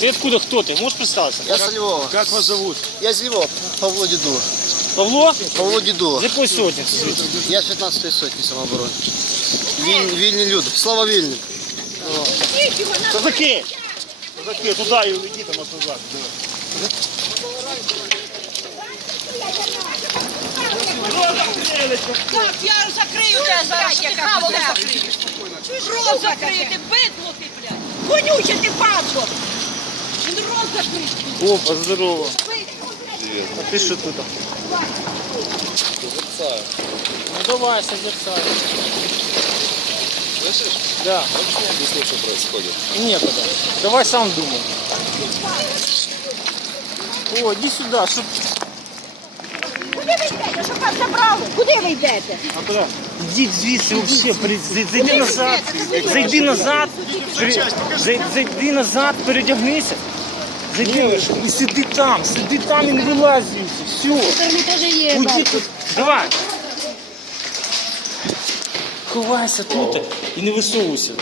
Ты откуда кто ты? Можешь представиться? Я как, с Львова. Как вас зовут? Я с Львова, Павло Дедур. Павло? Павло Дідула. З якої сотні? Я з 15-ї сотні самооборони. Віль, вільні люди. Слава вільним. Козаки! Козаки, туди і уйди там назад. Так, я закрию тебе зараз, хавало закриєш. Рот закрию, ти бидло ти, блядь. Вонюче ти падло. Він рот закрив. Опа, здорово. А ти що тут? Ну давай, созерцай. Слышишь? Да, Объясни, что происходит. некогда. Давай сам думай. О, иди сюда, чтоб... Куди ви йдете? Щоб вас забрали? Куди ви йдете? А куда? Иди звідси вообще, при- зай- зайди назад, зайди назад, при- зай- зайди назад, передягнися. Зайди і сиди там, сиди там і не вилазь все. Теж є. Уйди тут, давай. Ховайся тут і не висовуйся.